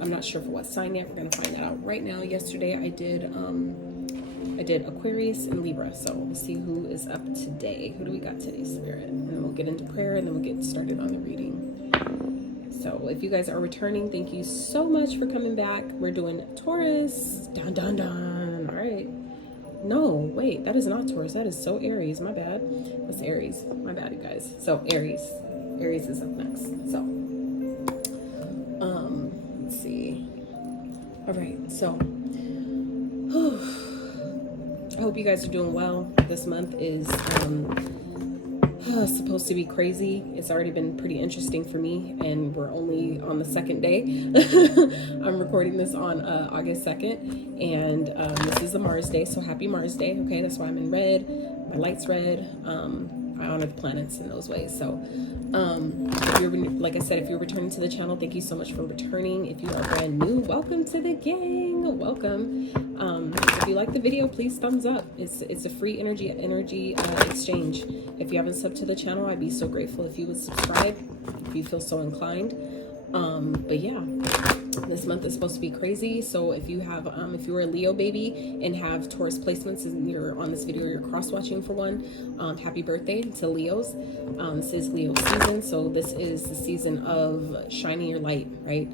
I'm not sure for what sign yet. We're going to find that out right now. Yesterday I did Aquarius and Libra. So we'll see who is up today. Who do we got today, Spirit? And then we'll get into prayer and then we'll get started on the reading. So if you guys are returning, thank you so much for coming back. We're doing Taurus. Dun, dun, dun. All right. No, wait, that is not Taurus. That is so Aries. My bad. That's Aries. My bad, you guys. So Aries. Aries is up next. So, let's see. All right. So, I hope you guys are doing well. This month is supposed to be crazy. It's already been pretty interesting for me, and we're only on the second day. I'm recording this on August 2nd, and this is a Mars day, so happy Mars day. Okay, that's why I'm in red. My light's red. I honor the planets in those ways. So if you're, like I said, if you're returning to the channel, thank you so much for returning. If you are brand new, welcome to the gang. Welcome. If you like the video, please thumbs up. It's a free energy exchange. If you haven't subbed to the channel, I'd be so grateful if you would subscribe if you feel so inclined. But yeah, this month is supposed to be crazy. So if you have if you're a Leo baby and have Taurus placements and you're on this video, you're cross watching for one, happy birthday to Leos. This is Leo season, so this is the season of shining your light, right?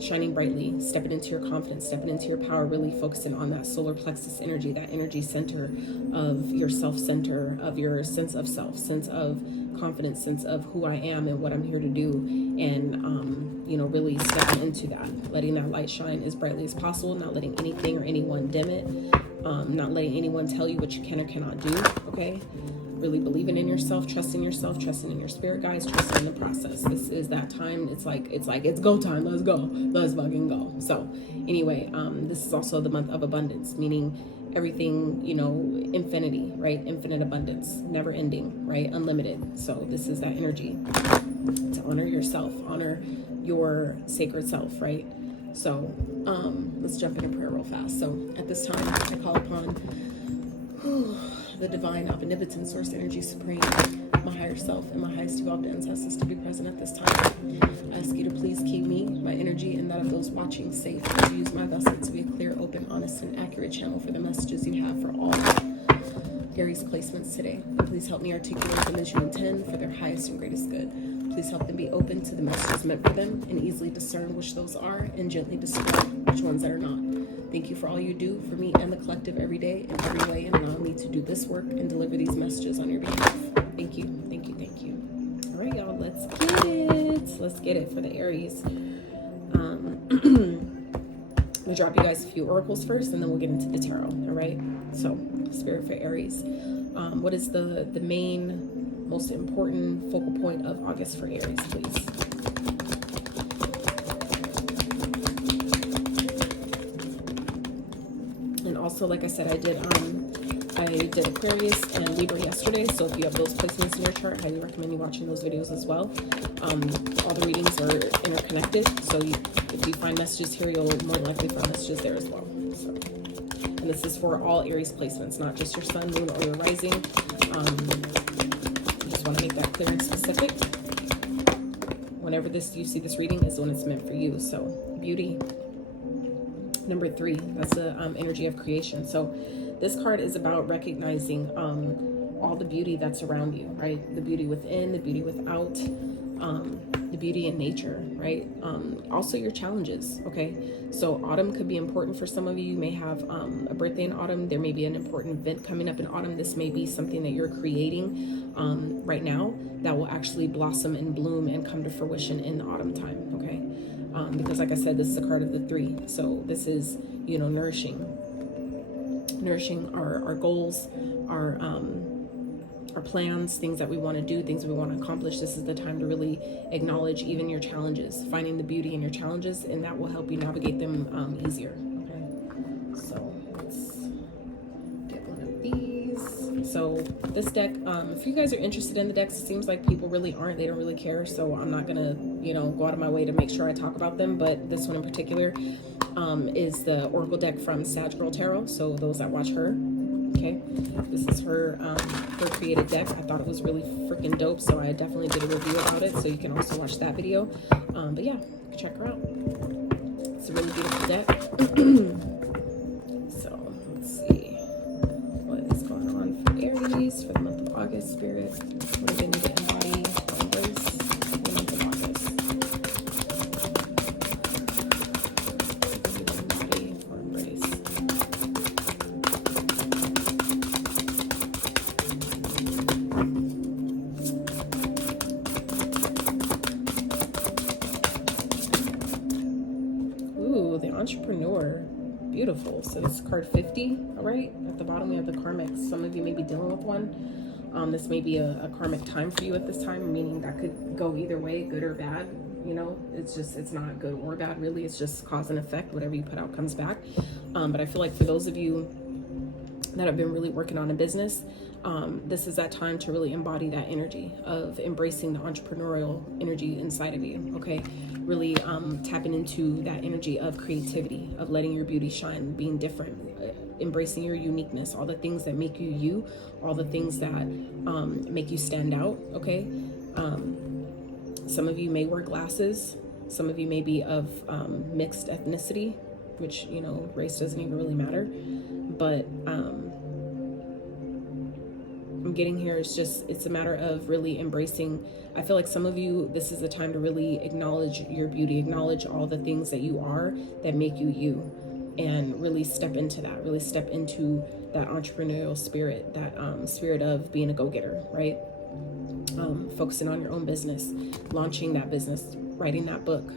Shining brightly, stepping into your confidence, stepping into your power, really focusing on that solar plexus energy, that energy center of your self center, of your sense of self, sense of confidence, sense of who I am and what I'm here to do. And, you know, really stepping into that, letting that light shine as brightly as possible, not letting anything or anyone dim it, not letting anyone tell you what you can or cannot do. Okay. Really believing in yourself, trusting in your spirit guides, trusting in the process. This is that time. It's go time. Let's go. Let's fucking go. So anyway, this is also the month of abundance, meaning everything, you know, infinity, right? Infinite abundance, never ending, right? Unlimited. So this is that energy to honor yourself, honor your sacred self, right? So let's jump into prayer real fast. So at this time, I call upon the divine, omnipotent source energy supreme, my higher self, and my highest evolved ancestors to be present at this time. I ask you to please keep me, my energy, and that of those watching safe, and to use my vessel to be a clear, open, honest, and accurate channel for the messages you have for all Aries placements today. And please help me articulate the mission and intend for their highest and greatest good. Please help them be open to the messages meant for them and easily discern which those are and gently discern which ones that are not. Thank you for all you do for me and the collective every day in every way, and allow me to do this work and deliver these messages on your behalf. Thank you, thank you, thank you. All right, y'all, let's get it. Let's get it for the Aries. I'm gonna drop you guys a few oracles first, and then we'll get into the tarot. All right. So, Spirit for Aries. What is the main, most important focal point of August for Aries, please? Also, like I said, I did Aquarius and Libra yesterday, so if you have those placements in your chart, I highly recommend you watching those videos as well. All the readings are interconnected, so if you find messages here, you'll more likely find messages there as well. So, and this is for all Aries placements, not just your sun, moon, or your rising. I just want to make that clear and specific. Whenever you see this reading is when it's meant for you. So, beauty. Number 3, that's the energy of creation. So this card is about recognizing all the beauty that's around you, right? The beauty within, the beauty without, the beauty in nature, right? Also your challenges, okay? So autumn could be important for some of you. You may have a birthday in autumn. There may be an important event coming up in autumn. This may be something that you're creating right now that will actually blossom and bloom and come to fruition in the autumn time, okay? Because like I said, this is a card of the 3. So this is, you know, nourishing our goals, our plans, things that we want to do, things we want to accomplish. This is the time to really acknowledge even your challenges, finding the beauty in your challenges, and that will help you navigate them easier. Okay, so let's get one of these. So this deck, if you guys are interested in the decks, it seems like people really aren't. They don't really care, so I'm not gonna, you know, go out of my way to make sure I talk about them. But this one in particular is the Oracle deck from Sag Girl Tarot. So those that watch her, okay. okay? This is her created deck. I thought it was really freaking dope, so I definitely did a review about it, so you can also watch that video. But yeah, check her out. It's a really beautiful deck. So let's see what is going on for Aries for the month of August, Spirit. What do they need to embody or embrace for the month of August? Embody or embrace. Ooh, the entrepreneur. Beautiful. So this is card 50, all right? At the bottom, we have the karmics. Some of you may be dealing with one. This may be a karmic time for you at this time, meaning that could go either way, good or bad. You know, it's not good or bad, really. It's just cause and effect. Whatever you put out comes back. But I feel like for those of you that have been really working on a business, this is that time to really embody that energy of embracing the entrepreneurial energy inside of you, okay? Really tapping into that energy of creativity, of letting your beauty shine, being different, embracing your uniqueness, all the things that make you you, all the things that make you stand out, okay? Some of you may wear glasses. Some of you may be of mixed ethnicity, which, you know, race doesn't even really matter. But I'm getting here, it's a matter of really embracing. I feel like some of you, this is the time to really acknowledge your beauty, acknowledge all the things that you are that make you you, and really step into that, really step into that entrepreneurial spirit, that spirit of being a go-getter, right? Focusing on your own business, launching that business, writing that book,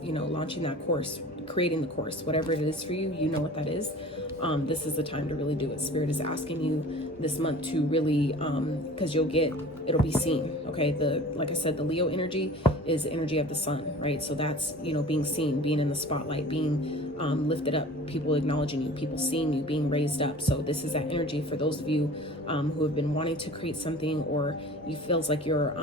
you know, launching that course, creating the course, whatever it is for you, you know what that is. This is the time to really do it. Spirit is asking you this month to really, because it'll be seen, okay? Like I said, the Leo energy is the energy of the sun, right? So that's, you know, being seen, being in the spotlight, being lifted up, people acknowledging you, people seeing you, being raised up. So this is that energy for those of you who have been wanting to create something, or you feels like your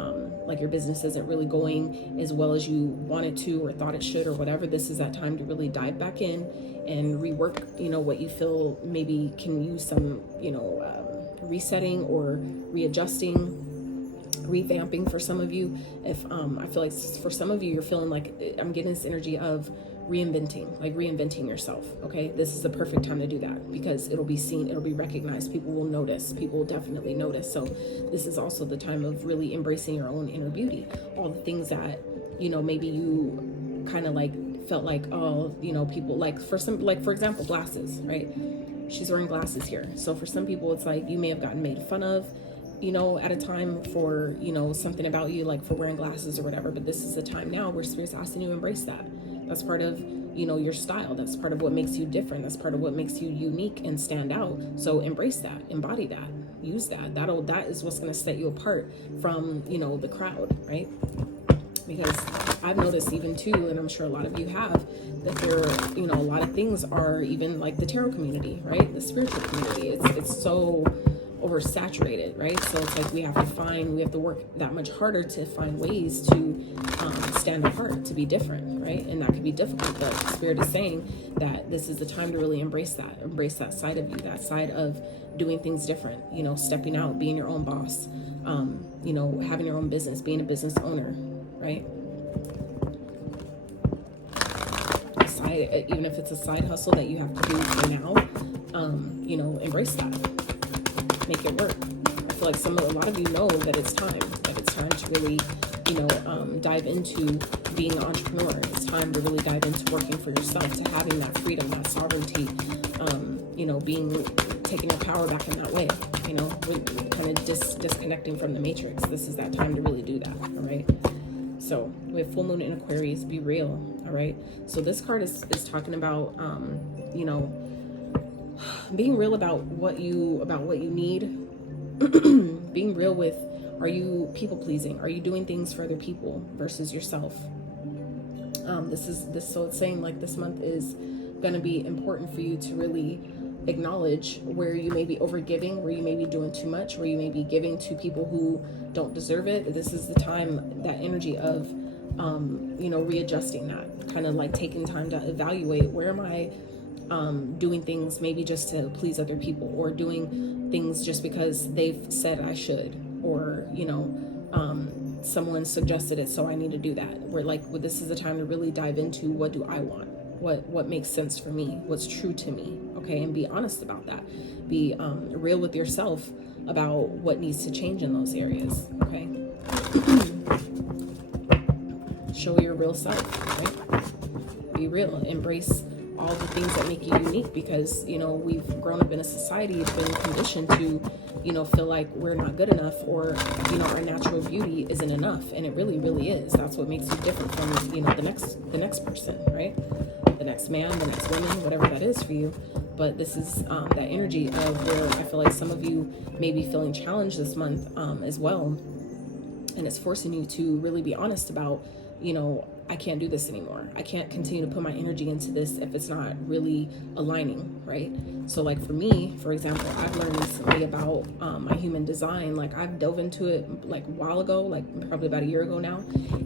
business isn't really going as well as you wanted to or thought it should or whatever. This is that time to really dive back in and rework, you know, what you feel maybe can use some, you know, resetting or readjusting, revamping for some of you. If I feel like for some of you, you're feeling like, I'm getting this energy of reinventing yourself, okay? This is the perfect time to do that because it'll be seen, it'll be recognized, people will notice, people will definitely notice. So this is also the time of really embracing your own inner beauty, all the things that, you know, maybe you kind of like felt like, oh, you know, people like, for example, glasses, right? She's wearing glasses here. So for some people, it's like you may have gotten made fun of, you know, at a time for, you know, something about you, like for wearing glasses or whatever. But this is the time now where Spirit's asking you to embrace that. That's part of, you know, your style. That's part of what makes you different. That's part of what makes you unique and stand out. So embrace that, embody that, use that. That is what's going to set you apart from, you know, the crowd, right? Because I've noticed even too, and I'm sure a lot of you have, that there, you know, a lot of things are even like the tarot community, right? The spiritual community. It's so oversaturated, right? So it's like we have to work that much harder to find ways to stand apart, to be different, right? And that can be difficult, but Spirit is saying that this is the time to really embrace that side of you, that side of doing things different, you know, stepping out, being your own boss, you know, having your own business, being a business owner, right? Even if it's a side hustle that you have to do for now, you know, embrace that, make it work. I feel like a lot of you know that it's time to really, you know, dive into being an entrepreneur. It's time to really dive into working for yourself, to having that freedom, that sovereignty, you know, taking your power back in that way, you know, kind of disconnecting from the matrix. This is that time to really do that, all right? So we have full moon in Aquarius, be real, all right? So this card is talking about, you know, being real about what you need, being real with, are you people pleasing? Are you doing things for other people versus yourself? So it's saying like this month is going to be important for you to really acknowledge where you may be overgiving, where you may be doing too much, where you may be giving to people who don't deserve it. This is the time, that energy of, you know, readjusting that, kind of like taking time to evaluate, where am I doing things maybe just to please other people, or doing things just because they've said I should, or, you know, someone suggested it, so I need to do that. We're like, well, this is the time to really dive into what do I want? What makes sense for me? What's true to me? Okay, and be honest about that. Be real with yourself about what needs to change in those areas. Okay. Show your real self, right? Be real. Embrace all the things that make you unique, because, you know, we've grown up in a society that's been conditioned to, you know, feel like we're not good enough, or, you know, our natural beauty isn't enough, and it really, really is. That's what makes you different from, you know, the next person, right? The next man, the next woman, whatever that is for you. But this is that energy of where I feel like some of you may be feeling challenged this month as well, and it's forcing you to really be honest about, you know, I can't do this anymore. I can't continue to put my energy into this if it's not really aligning, right? So like for me, for example, I've learned recently about my human design. Like I've dove into it like a while ago, like probably about a year ago now,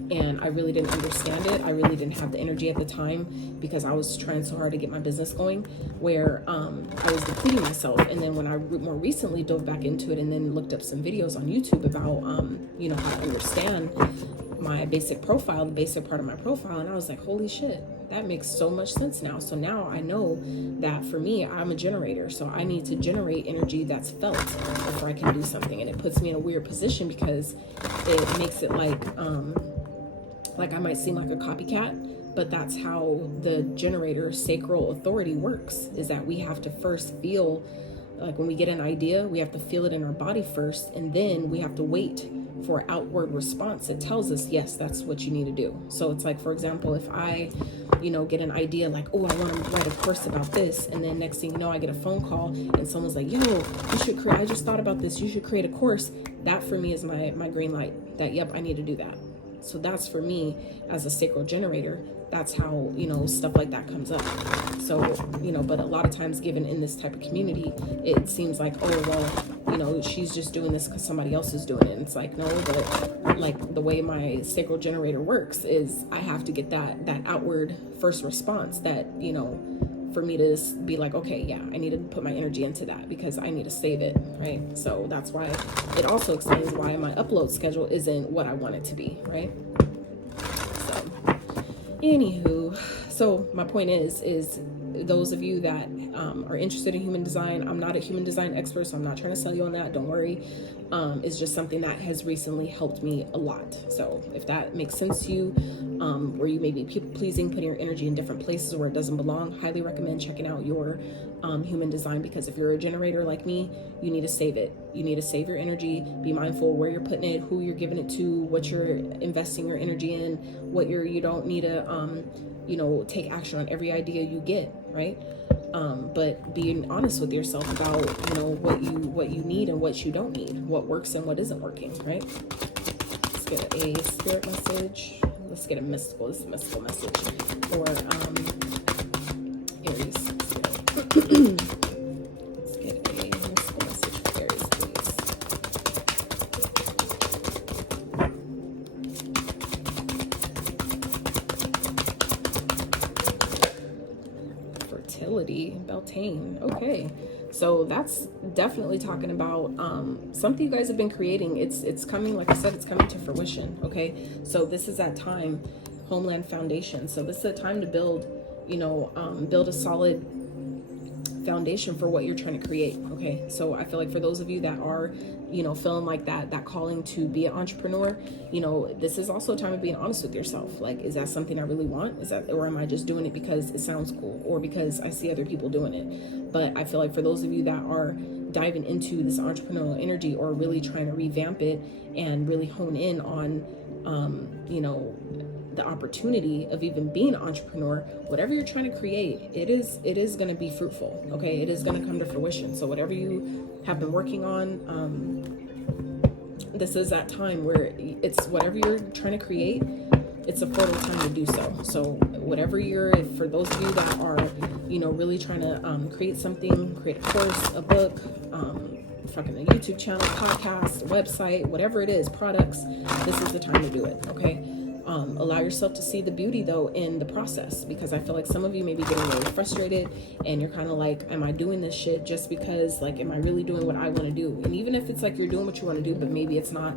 and I really didn't understand it. I really didn't have the energy at the time because I was trying so hard to get my business going, where I was depleting myself. And then when I more recently dove back into it and then looked up some videos on YouTube about, you know, how to understand my basic profile, the basic part of my profile, and I was like, holy shit, that makes so much sense now. So now I know that for me, I'm a generator, so I need to generate energy that's felt before I can do something. And it puts me in a weird position because it makes it like I might seem like a copycat, but that's how the generator sacral authority works, is that we have to first feel, like when we get an idea, we have to feel it in our body first, and then we have to wait for outward response. It tells us, yes, that's what you need to do. So it's like, for example, if I, you know, get an idea like, oh, I want to write a course about this, and then next thing you know, I get a phone call and someone's like, yo, you should create, I just thought about this, you should create a course. That for me is my green light that, yep, I need to do that. So that's for me as a sacral generator. That's how, you know, stuff like that comes up. So, you know, but a lot of times given in this type of community, it seems like, oh, well, you know, she's just doing this because somebody else is doing it. And it's like, no, but like the way my sacral generator works is I have to get that outward first response that, you know, for me to be like, okay, yeah, I need to put my energy into that because I need to save it, right? So that's why it also explains why my upload schedule isn't what I want it to be, right? So anywho, so my point is those of you that are interested in human design, I'm not a human design expert, so I'm not trying to sell you on that, don't worry. It's just something that has recently helped me a lot. So if that makes sense to you, where you may be people pleasing, putting your energy in different places where it doesn't belong, highly recommend checking out your human design, because if you're a generator like me, you need to save it. You need to save your energy, be mindful where you're putting it, who you're giving it to, what you're investing your energy in, what you don't need to, you know, take action on every idea you get, right? But being honest with yourself about, you know, what you need and what you don't need, what works and what isn't working, right? Let's get a spirit message. Let's get a mystical. This is a mystical message for Aries. Let's get a mystical message for Aries, please. Fertility, Beltane. Okay, so that's definitely talking about something you guys have been creating. It's coming, like I said, it's coming to fruition. Okay, so this is that time, Homeland Foundation. So this is a time to build, you know, build a solid foundation for what you're trying to create. Okay, so I feel like for those of you that are, you know, feeling like that calling to be an entrepreneur, you know, this is also a time of being honest with yourself. Like, is that something I really want? Is that, or am I just doing it because it sounds cool or because I see other people doing it? But I feel like for those of you that are diving into this entrepreneurial energy or really trying to revamp it and really hone in on, you know, the opportunity of even being an entrepreneur, whatever you're trying to create, it is going to be fruitful. Okay, it is going to come to fruition. So whatever you have been working on, this is that time where it's whatever you're trying to create, it's a fertile time to do so. So whatever for those of you that are, you know, really trying to create something, create a course, a book, fucking a YouTube channel, podcast, website, whatever it is, products, this is the time to do it. Okay. Allow yourself to see the beauty though in the process, because I feel like some of you may be getting really frustrated and you're kind of like, am I doing this shit just because, like, am I really doing what I want to do? And even if it's like you're doing what you want to do, but maybe it's not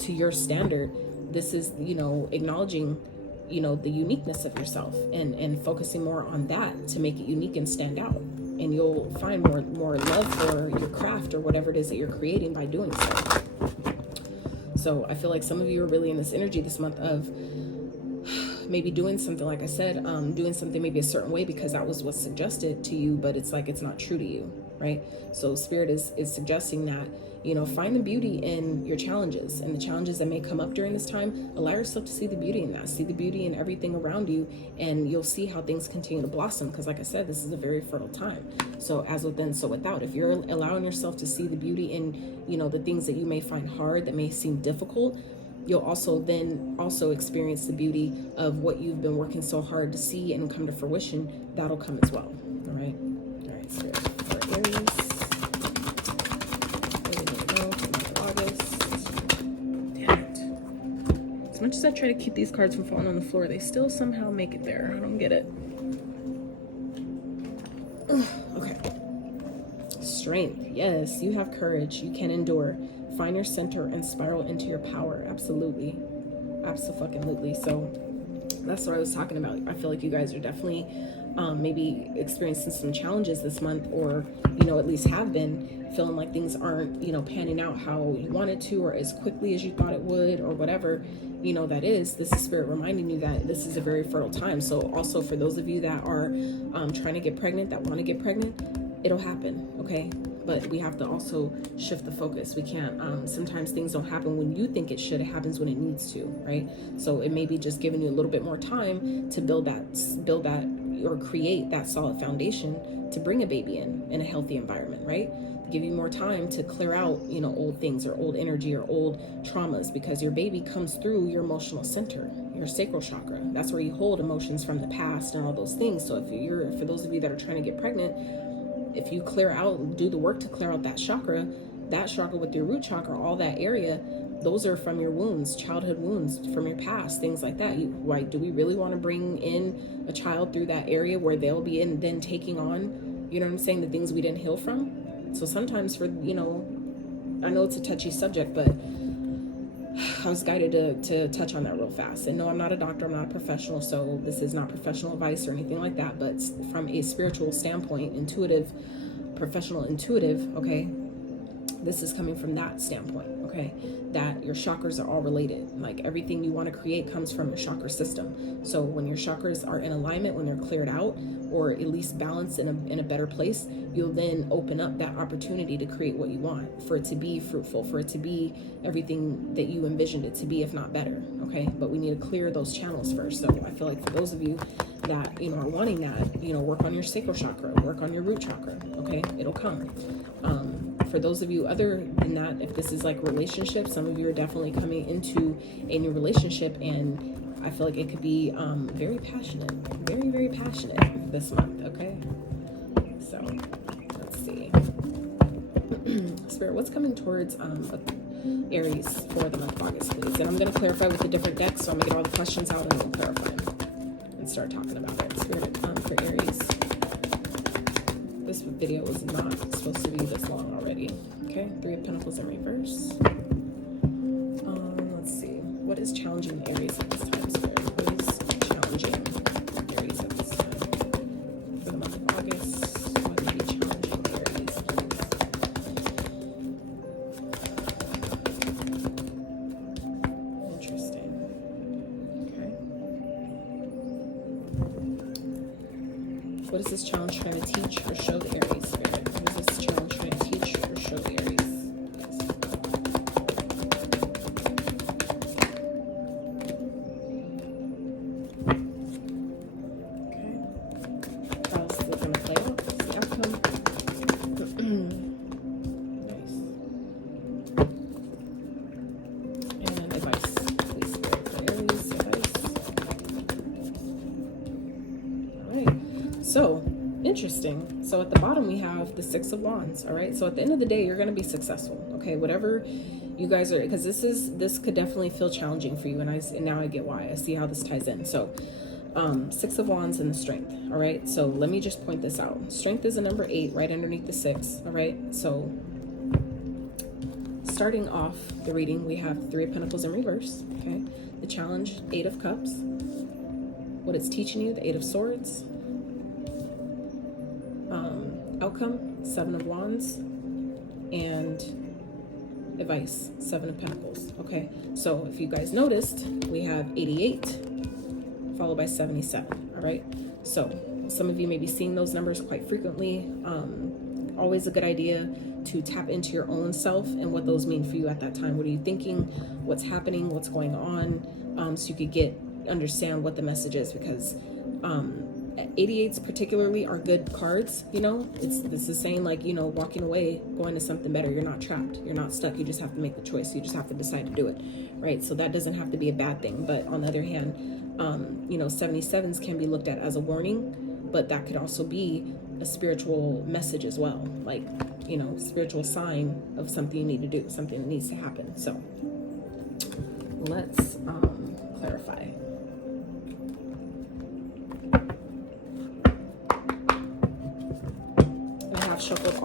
to your standard, this is, you know, acknowledging, you know, the uniqueness of yourself and focusing more on that to make it unique and stand out. And you'll find more love for your craft or whatever it is that you're creating by doing so. So I feel like some of you are really in this energy this month of maybe doing something, like I said, doing something maybe a certain way because that was what's suggested to you, but it's like it's not true to you, right? So Spirit is suggesting that, you know, find the beauty in your challenges and the challenges that may come up during this time. Allow yourself to see the beauty in that, see the beauty in everything around you, and you'll see how things continue to blossom. Because like I said, this is a very fertile time. So as within, so without. If you're allowing yourself to see the beauty in, you know, the things that you may find hard, that may seem difficult, you'll also experience the beauty of what you've been working so hard to see and come to fruition. That'll come as well. All right, Spirit for Aries. As much as I try to keep these cards from falling on the floor, they still somehow make it there. I don't get it. Okay. Strength. Yes, you have courage. You can endure. Find your center and spiral into your power. Absolutely. Absolutely. So that's what I was talking about. I feel like you guys are definitely maybe experiencing some challenges this month, or, you know, at least have been feeling like things aren't, you know, panning out how you wanted to, or as quickly as you thought it would, or whatever, you know, that is. This is Spirit reminding you that this is a very fertile time. So also for those of you that are trying to get pregnant, that want to get pregnant, it'll happen, okay? But we have to also shift the focus. We can't, sometimes things don't happen when you think it should. It happens when it needs to, right? So it may be just giving you a little bit more time to build that or create that solid foundation to bring a baby in a healthy environment, right? Give you more time to clear out, you know, old things or old energy or old traumas, because your baby comes through your emotional center, your sacral chakra. That's where you hold emotions from the past and all those things. So for those of you that are trying to get pregnant, if you do the work to clear out that chakra with your root chakra, all that area, those are from your wounds, childhood wounds from your past, things like that. Why do we really want to bring in a child through that area where they'll be in then taking on, you know what I'm saying, the things we didn't heal from? So sometimes for, you know, I know it's a touchy subject, but I was guided to touch on that real fast. And no, I'm not a doctor, I'm not a professional, so this is not professional advice or anything like that, but from a spiritual standpoint, professional intuitive, okay, this is coming from that standpoint, okay, that your chakras are all related. Like everything you want to create comes from your chakra system. So when your chakras are in alignment, when they're cleared out, or at least balanced in a better place, you'll then open up that opportunity to create what you want, for it to be fruitful, for it to be everything that you envisioned it to be, if not better, okay? But we need to clear those channels first. So I feel like for those of you that, you know, are wanting that, you know, work on your sacral chakra, work on your root chakra, okay? It'll come. For those of you other than that, if this is like relationships, some of you are definitely coming into a new relationship, and I feel like it could be very passionate, very, very passionate this month, okay? So let's see. Spirit, what's coming towards Aries for the month of August, please? And I'm going to clarify with the different decks, so I'm going to get all the questions out and then we'll clarify and start talking about it. Spirit, for Aries. This video was not supposed to be this long already. Okay, 3 of Pentacles in reverse. Let's see. What is challenging Aries at this time, Spirit? What is challenging Aries at this time? For the month of August, what would be challenging Aries, please? Interesting. Okay. What is this challenge trying to teach or show the Aries, Spirit? What is this challenge trying to teach or show the Aries? So, interesting. So at the bottom we have the 6 of Wands, all right? So at the end of the day, you're going to be successful, okay? Whatever you guys are, because this could definitely feel challenging for you, and now I get why. I see how this ties in. So 6 of Wands and the Strength. All right, so let me just point this out. Strength is a number 8 right underneath the 6. All right, so starting off the reading, we have 3 of Pentacles in reverse. Okay, the challenge, 8 of Cups. What it's teaching you, the 8 of Swords. Outcome, 7 of Wands, and advice, 7 of Pentacles. Okay, so if you guys noticed, we have 88 followed by 77. All right, so some of you may be seeing those numbers quite frequently. Always a good idea to tap into your own self and what those mean for you at that time. What are you thinking? What's happening? What's going on? So you could understand what the message is, because 88s particularly are good cards. You know, this is saying, like, you know, walking away, going to something better. You're not trapped, you're not stuck, you just have to make the choice. You just have to decide to do it, right? So that doesn't have to be a bad thing. But on the other hand, you know, 77s can be looked at as a warning, but that could also be a spiritual message as well, like, you know, spiritual sign of something you need to do, something that needs to happen. So let's clarify. Shuffled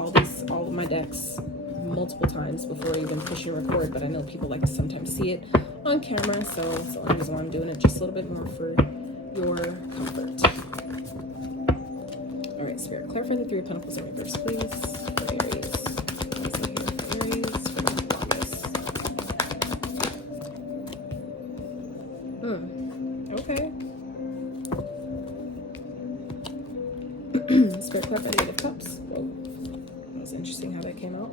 all of my decks multiple times before even pushing record, but I know people like to sometimes see it on camera, so that's the only reason why I'm doing it, just a little bit more for your comfort. All right, Spirit, clarify the 3 of Pentacles in reverse, please, for Aries. What is it here for Aries for the month of August? Okay. Spirit, clarify the 8 of Cups. Whoa. It's interesting how that came out.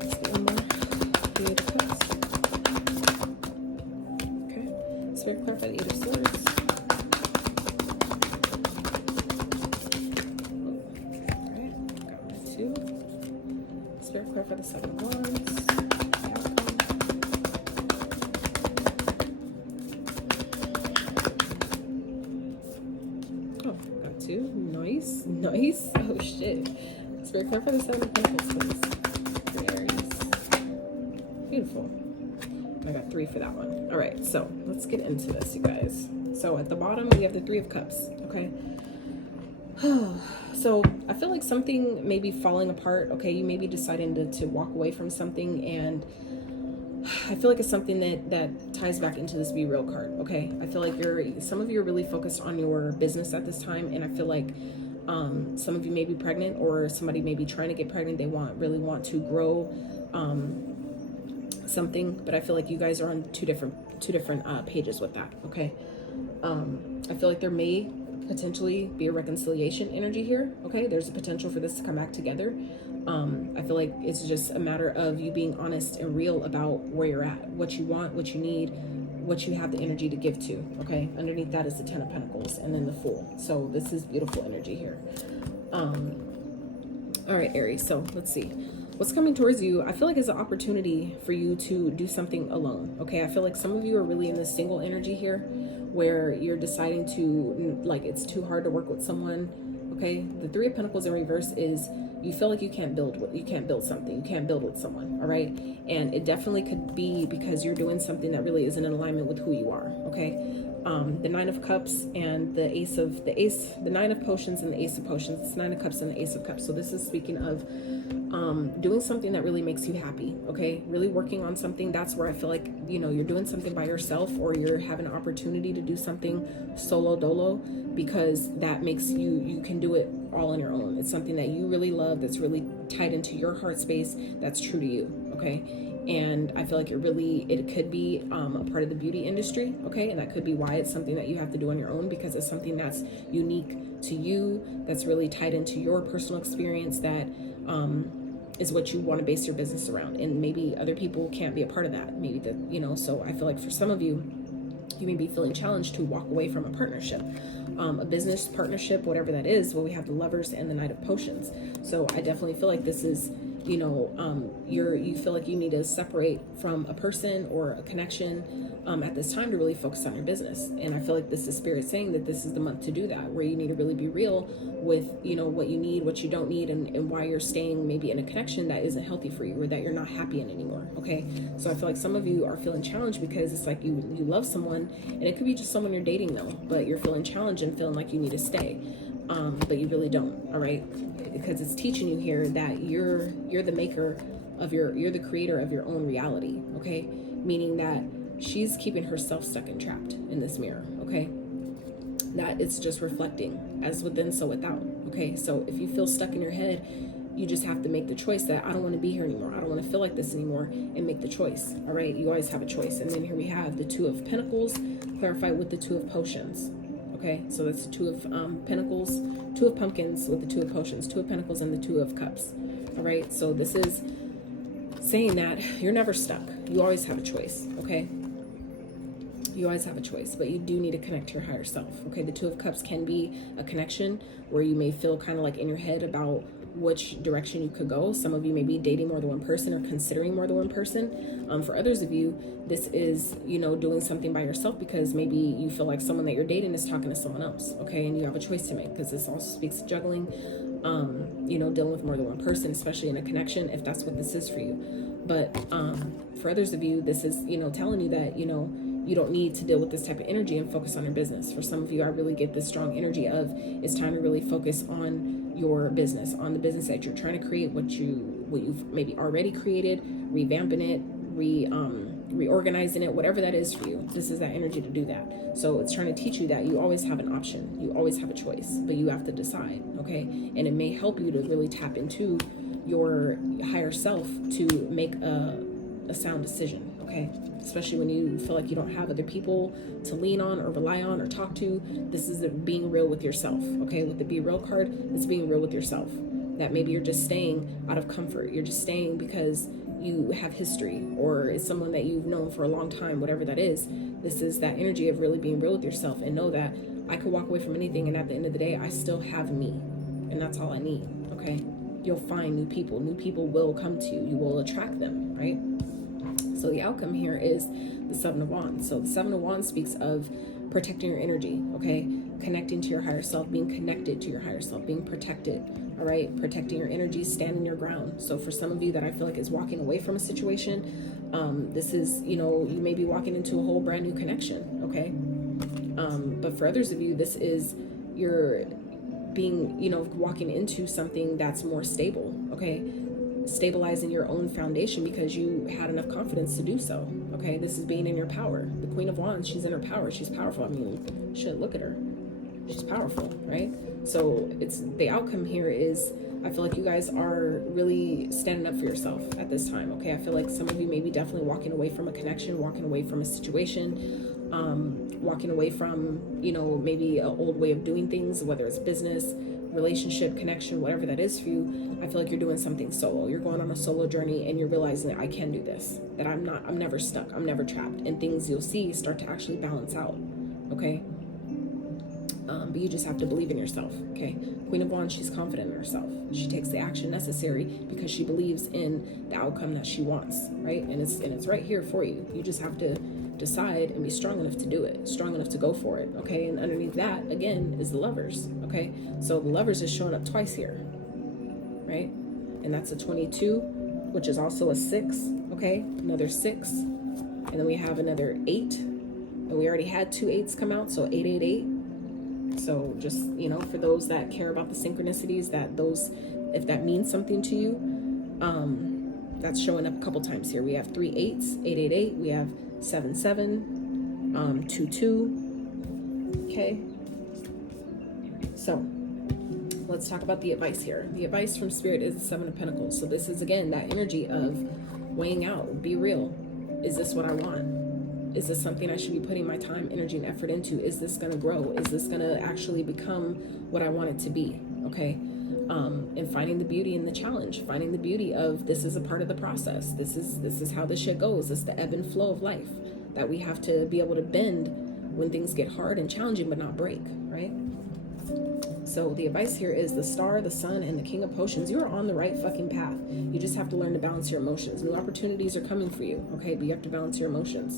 Let's get one more. The 8 of Cups. Okay. Spirit, clarify the 8 of Swords. Alright, got my 2. Spirit, clarify the 7 of Wands. Oh, got 2. Nice. Nice. Oh shit. Spirit, clarify the 7 of Pentacles, please, for Aries. Beautiful. I got 3 for that one. All right, so let's get into this, you guys. So at the bottom, we have the 3 of Cups, okay? So I feel like something may be falling apart, okay? You may be deciding to walk away from something, and I feel like it's something that ties back into this Be Real card, okay? I feel like some of you are really focused on your business at this time, and I feel like some of you may be pregnant, or somebody may be trying to get pregnant. They really want to grow something, but I feel like you guys are on two different pages with that, okay? I feel like there may potentially be a reconciliation energy here, okay? There's a potential for this to come back together. I feel like it's just a matter of you being honest and real about where you're at, what you want, what you need, what you have the energy to give to, okay? Underneath that is the 10 of Pentacles and then the Fool. So this is beautiful energy here. All right, Aries, so let's see. What's coming towards you, I feel like it's an opportunity for you to do something alone, okay? I feel like some of you are really in this single energy here, where you're deciding to, like, it's too hard to work with someone, okay? The 3 of Pentacles in reverse is you feel like you can't build something, you can't build with someone, all right? And it definitely could be because you're doing something that really isn't in alignment with who you are, okay? The 9 of Cups and the 9 of Potions and the Ace of Potions. It's 9 of Cups and the Ace of Cups. So this is speaking of doing something that really makes you happy, okay? Really working on something. That's where I feel like, you know, you're doing something by yourself, or you're having an opportunity to do something solo dolo, because that makes you can do it all on your own. It's something that you really love, that's really tied into your heart space, that's true to you, okay? And I feel like it could be a part of the beauty industry, okay? And that could be why it's something that you have to do on your own, because it's something that's unique to you, that's really tied into your personal experience, that is what you want to base your business around. And maybe other people can't be a part of that. Maybe so I feel like for some of you, you may be feeling challenged to walk away from a partnership, a business partnership, whatever that is. Well, we have the Lovers and the Knight of Potions. So I definitely feel like this is you know, you feel like you need to separate from a person or a connection at this time to really focus on your business. And I feel like this is Spirit saying that this is the month to do that, where you need to really be real with, you know, what you need, what you don't need, and why you're staying maybe in a connection that isn't healthy for you or that you're not happy in anymore. Okay, so I feel like some of you are feeling challenged because it's like you love someone, and it could be just someone you're dating though, but you're feeling challenged and feeling like you need to stay, but you really don't. All right, because it's teaching you here that you're the maker of you're the creator of your own reality. Okay, meaning that she's keeping herself stuck and trapped in this mirror. Okay, that it's just reflecting as within, so without. Okay, so if you feel stuck in your head, you just have to make the choice that I don't want to be here anymore. I don't want to feel like this anymore, and make the choice. All right, you always have a choice. And then here we have the Two of Pentacles clarified with the Two of Potions. Okay, so that's the Two of Pentacles, Two of Pumpkins with the Two of Potions, Two of Pentacles, and the Two of Cups. All right, so this is saying that you're never stuck. You always have a choice. Okay, you always have a choice, but you do need to connect to your higher self. Okay, the Two of Cups can be a connection where you may feel kind of like in your head about which direction you could go. Some of you may be dating more than one person or considering more than one person. For others of you, this is, you know, doing something by yourself because maybe you feel like someone that you're dating is talking to someone else. Okay, and you have a choice to make, because this also speaks to juggling, you know, dealing with more than one person, especially in a connection, if that's what this is for you. But for others of you, this is, you know, telling you that, you know, you don't need to deal with this type of energy and focus on your business. For some of you, I really get this strong energy of it's time to really focus on your business, on the business that you're trying to create, what you've maybe already created, revamping it, reorganizing it, whatever that is for you. This is that energy to do that. So it's trying to teach you that you always have an option, you always have a choice, but you have to decide. Okay, and it may help you to really tap into your higher self to make a sound decision. Okay, especially when you feel like you don't have other people to lean on or rely on or talk to. This is being real with yourself. Okay, with the Be Real card, it's being real with yourself. That maybe you're just staying out of comfort. You're just staying because you have history, or it's someone that you've known for a long time, whatever that is. This is that energy of really being real with yourself and know that I could walk away from anything, and at the end of the day, I still have me, and that's all I need. Okay, you'll find new people. New people will come to you. You will attract them, right? So the outcome here is the Seven of Wands. So the Seven of Wands speaks of protecting your energy, okay? Connecting to your higher self, being connected to your higher self, being protected, all right? Protecting your energy, standing your ground. So for some of you that I feel like is walking away from a situation, this is, you know, you may be walking into a whole brand new connection, okay? But for others of you, this is you're being, you know, walking into something that's more stable, okay? Stabilizing your own foundation because you had enough confidence to do so. Okay, this is being in your power. The Queen of Wands, she's in her power. She's powerful. I mean, shit, look at her. She's powerful, right? So it's the outcome here is I feel like you guys are really standing up for yourself at this time. Okay, I feel like some of you may be definitely walking away from a connection, walking away from a situation, walking away from, you know, maybe an old way of doing things, whether it's business, relationship, connection, whatever that is for you. I feel like you're doing something solo. You're going on a solo journey and you're realizing that I can do this, that I'm never stuck, I'm never trapped, and things you'll see start to actually balance out. Okay, but you just have to believe in yourself. Okay, Queen of Wands, she's confident in herself. She takes the action necessary because she believes in the outcome that she wants, right? And it's right here for you. You just have to decide and be strong enough to do it, strong enough to go for it. Okay, and underneath that again is the Lovers. Okay, so the Lovers is showing up twice here, right? And that's a 22, which is also a 6. Okay, another 6, and then we have another 8, and we already had 2 8s come out, so 888. So just, you know, for those that care about the synchronicities, that those, if that means something to you, that's showing up a couple times here. We have 3 8s, 888. We have 7 7, 2 2. Okay. So let's talk about the advice here. The advice from Spirit is the 7 of Pentacles. So this is again that energy of weighing out. Be real. Is this what I want? Is this something I should be putting my time, energy, and effort into? Is this going to grow? Is this going to actually become what I want it to be? Okay. And finding the beauty in the challenge, finding the beauty of this is a part of the process. This is how this shit goes. It's the ebb and flow of life that we have to be able to bend when things get hard and challenging, but not break, right? So the advice here is the Star, the Sun, and the King of Potions. You're on the right fucking path. You just have to learn to balance your emotions. New opportunities are coming for you, okay? But you have to balance your emotions.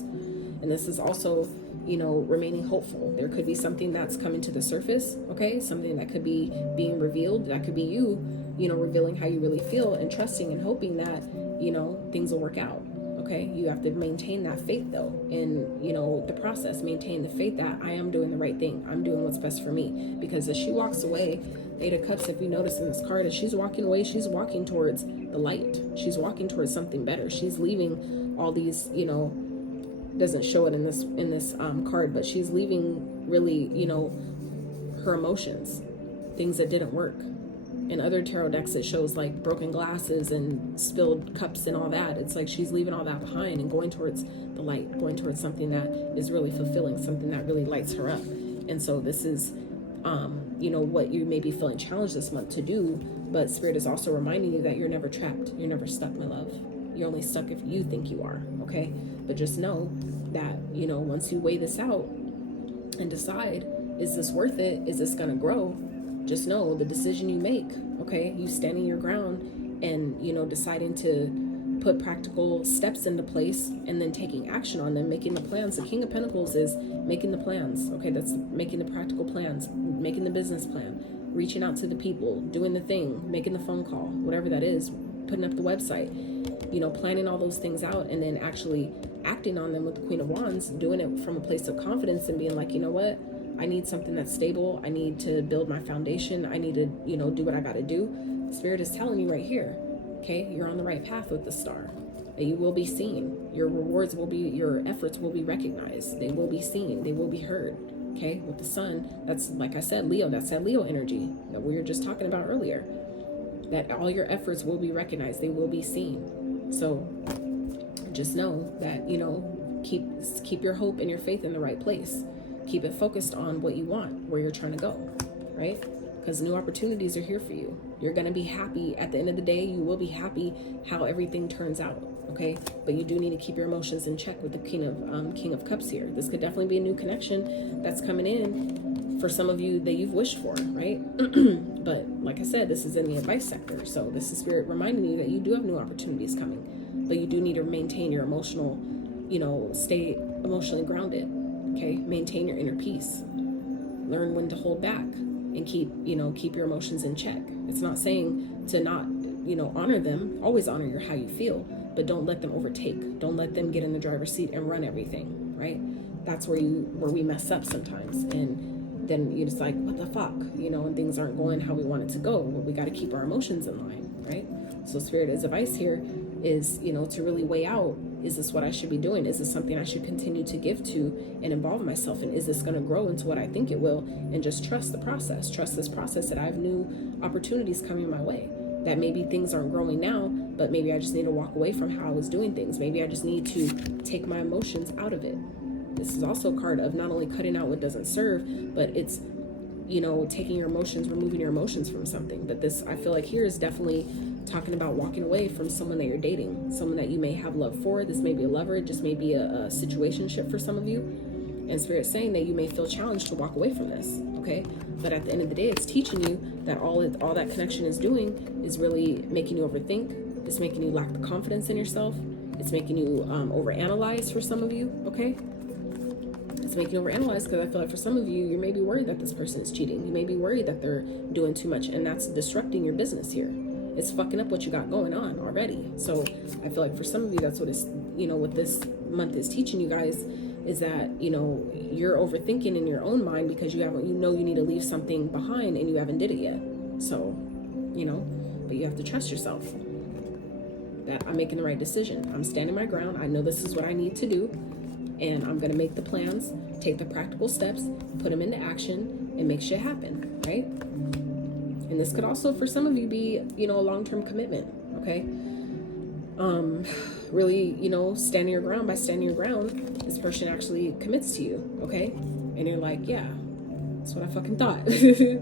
And this is also, you know, remaining hopeful. There could be something that's coming to the surface, okay? Something that could be being revealed. That could be you, you know, revealing how you really feel and trusting and hoping that, you know, things will work out, okay? You have to maintain that faith, though, in, you know, the process. Maintain the faith that I am doing the right thing. I'm doing what's best for me. Because as she walks away, Eight of Cups, if you notice in this card, as she's walking away, she's walking towards the light. She's walking towards something better. She's leaving all these, you know, doesn't show it in this card, but she's leaving really, you know, her emotions, things that didn't work. In other tarot decks, it shows like broken glasses and spilled cups and all that. It's like she's leaving all that behind and going towards the light, going towards something that is really fulfilling, something that really lights her up. And so this is, you know, what you may be feeling challenged this month to do, but Spirit is also reminding you that you're never trapped. You're never stuck, my love. You're only stuck if you think you are, okay? But just know that, you know, once you weigh this out and decide, is this worth it? Is this gonna grow? Just know the decision you make, okay? You standing your ground and, you know, deciding to put practical steps into place and then taking action on them, making the plans. The King of Pentacles is making the plans, okay? That's making the practical plans, making the business plan, reaching out to the people, doing the thing, making the phone call, whatever that is, putting up the website, you know, planning all those things out and then actually acting on them with the Queen of Wands, doing it from a place of confidence and being like, you know what? I need something that's stable. I need to build my foundation. I need to, you know, do what I got to do. Spirit is telling you right here, okay, you're on the right path with the Star. That you will be seen. Your rewards will be, your efforts will be recognized. They will be seen. They will be heard. Okay, with the Sun, that's, like I said, Leo. That's that Leo energy that we were just talking about earlier. That all your efforts will be recognized. They will be seen. So just know that, you know, keep your hope and your faith in the right place. Keep it focused on what you want, where you're trying to go, right? Because new opportunities are here for you. You're going to be happy at the end of the day. You will be happy how everything turns out, okay? But you do need to keep your emotions in check with the King of Cups here. This could definitely be a new connection that's coming in for some of you that you've wished for, right? But like I said, this is in the advice sector. So this is Spirit reminding you that you do have new opportunities coming, but you do need to maintain your emotional, you know, stay emotionally grounded. Okay, maintain your inner peace. Learn when to hold back and keep your emotions in check. It's not saying to not, you know, honor them. Always honor your how you feel, but don't let them overtake. Don't let them get in the driver's seat and run everything, right? That's where we mess up sometimes. And then you're just like, what the fuck? You know, and things aren't going how we want it to go. But we got to keep our emotions in line, right? So Spirit's advice here is, you know, to really weigh out, is this what I should be doing? Is this something I should continue to give to and involve myself in? Is this going to grow into what I think it will? And just trust the process. Trust this process that I have new opportunities coming my way. That maybe things aren't growing now, but maybe I just need to walk away from how I was doing things. Maybe I just need to take my emotions out of it. This is also a card of not only cutting out what doesn't serve, but it's, you know, taking your emotions, removing your emotions from something. But this, I feel like here is definitely talking about walking away from someone that you're dating, someone that you may have love for. This may be a lover, it just may be a situationship for some of you. And Spirit's saying that you may feel challenged to walk away from this, okay? But at the end of the day, it's teaching you that all that connection is doing is really making you overthink. It's making you lack the confidence in yourself. It's making you overanalyze for some of you, okay? It's making you overanalyze because I feel like for some of you, you may be worried that this person is cheating. You may be worried that they're doing too much, and that's disrupting your business here. It's fucking up what you got going on already. So I feel like for some of you, that's what is, you know, what this month is teaching you guys is that, you know, you're overthinking in your own mind because you need to leave something behind and you haven't did it yet. So, you know, but you have to trust yourself that I'm making the right decision. I'm standing my ground. I know this is what I need to do, and I'm going to make the plans, take the practical steps, put them into action, and make shit happen, right? And this could also, for some of you, be, you know, a long-term commitment, okay? Really, you know, standing your ground. By standing your ground, this person actually commits to you, okay? And you're like, yeah, that's what I fucking thought.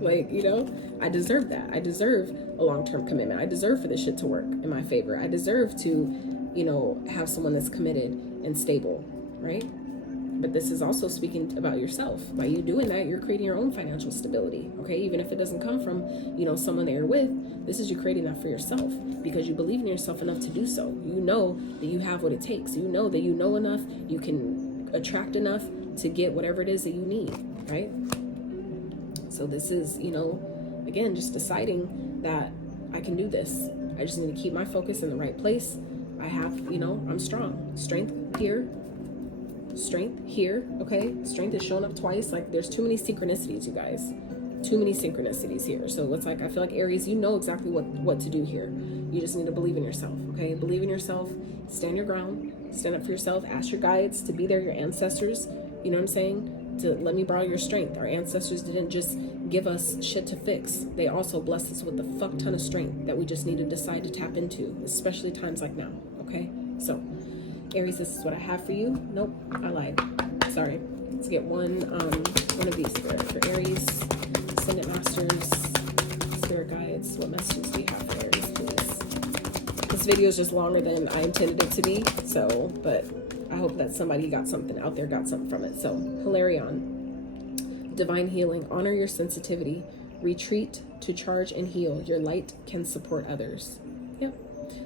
Like, you know, I deserve that. I deserve a long-term commitment. I deserve for this shit to work in my favor. I deserve to, you know, have someone that's committed and stable, right? But this is also speaking about yourself. By you doing that, you're creating your own financial stability, okay? Even if it doesn't come from, you know, someone that you're with, this is you creating that for yourself because you believe in yourself enough to do so. You know that you have what it takes. You know that you know enough, you can attract enough to get whatever it is that you need, right? So this is, you know, again, just deciding that I can do this. I just need to keep my focus in the right place. I have, you know, I'm strong. Strength here. Strength here, okay? Strength is showing up twice. Like, there's too many synchronicities, you guys. Too many synchronicities here. So it's like, I feel like Aries, you know exactly what to do here. You just need to believe in yourself, okay? Believe in yourself. Stand your ground. Stand up for yourself. Ask your guides to be there, your ancestors. You know what I'm saying? To let me borrow your strength. Our ancestors didn't just give us shit to fix. They also blessed us with a fuck ton of strength that we just need to decide to tap into, especially times like now, okay? So, Aries, this is what I have for you. Nope, I lied. Sorry. Let's get one of these for Aries. Ascendant Masters, Spirit Guides. What messages do you have for Aries, please? This video is just longer than I intended it to be, so, but I hope that somebody got something out there, got something from it. So, Hilarion. Divine healing. Honor your sensitivity. Retreat to charge and heal. Your light can support others. Yep.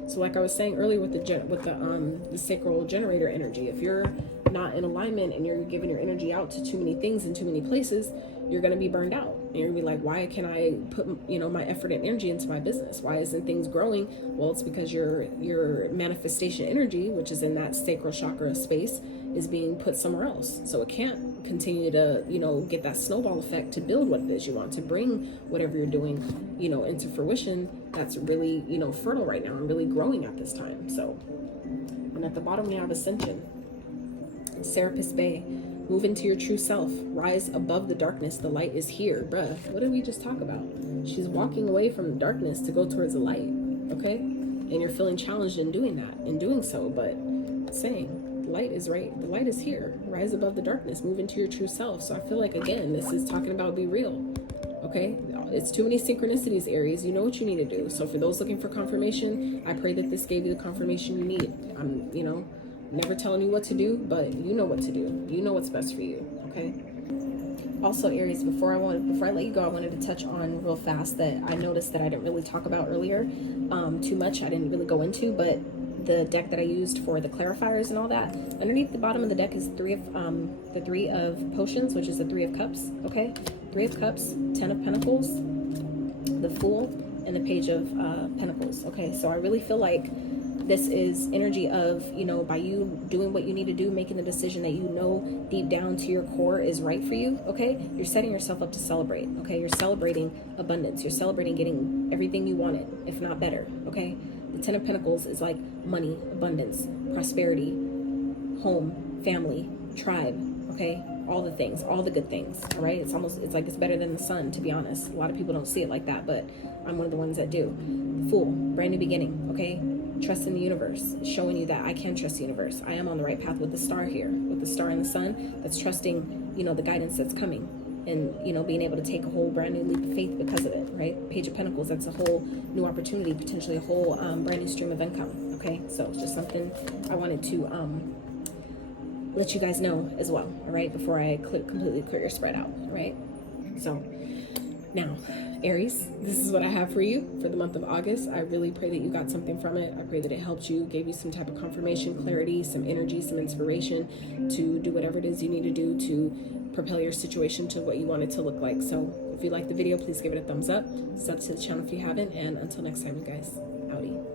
So like I was saying earlier with the sacral generator energy, if you're not in alignment and you're giving your energy out to too many things in too many places, you're going to be burned out. And you're going to be like, why can I put, you know, my effort and energy into my business? Why isn't things growing? Well, it's because your manifestation energy, which is in that sacral chakra space, is being put somewhere else. So it can't continue to, you know, get that snowball effect to build what it is you want, to bring whatever you're doing, you know, into fruition. That's really, you know, fertile right now and really growing at this time. So, and at the bottom we have Ascension. Serapis Bay. Move into your true self. Rise above the darkness. The light is here. Bruh, what did we just talk about? She's walking away from the darkness to go towards the light. Okay? And you're feeling challenged in doing that, in doing so, but saying, light is right. The light is here. Rise above the darkness. Move into your true self. So I feel like, again, this is talking about be real. Okay? It's too many synchronicities, Aries. You know what you need to do. So for those looking for confirmation, I pray that this gave you the confirmation you need. I'm, you know, never telling you what to do, but you know what to do. You know what's best for you, okay? Also, Aries, before I let you go, I wanted to touch on real fast that I noticed that I didn't really talk about earlier too much. I didn't really go into, but the deck that I used for the clarifiers and all that, underneath the bottom of the deck is the Three of Potions, which is the Three of Cups, okay? Three of Cups, 10 of Pentacles, the Fool, and the Page of Pentacles, okay? So I really feel like this is energy of, you know, by you doing what you need to do, making the decision that you know deep down to your core is right for you, okay? You're setting yourself up to celebrate, okay? You're celebrating abundance. You're celebrating getting everything you wanted, if not better, okay? The 10 of Pentacles is like money, abundance, prosperity, home, family, tribe, okay? All the things, all the good things, all right? It's like it's better than the sun, to be honest. A lot of people don't see it like that, but I'm one of the ones that do. Fool, brand new beginning, okay? Trust in the universe, showing you that I can trust the universe. I am on the right path with the star here, with the star and the sun. That's trusting, you know, the guidance that's coming, and, you know, being able to take a whole brand new leap of faith because of it, right? Page of Pentacles, that's a whole new opportunity, potentially a whole brand new stream of income, okay? So it's just something I wanted to let you guys know as well, all right? Before I completely clear your spread out, all right? So now, Aries, this is what I have for you for the month of August. I really pray that you got something from it. I pray that it helped you, gave you some type of confirmation, clarity, some energy, some inspiration to do whatever it is you need to do to propel your situation to what you want it to look like. So if you like the video, please give it a thumbs up. Sub to the channel if you haven't. And until next time, you guys, howdy.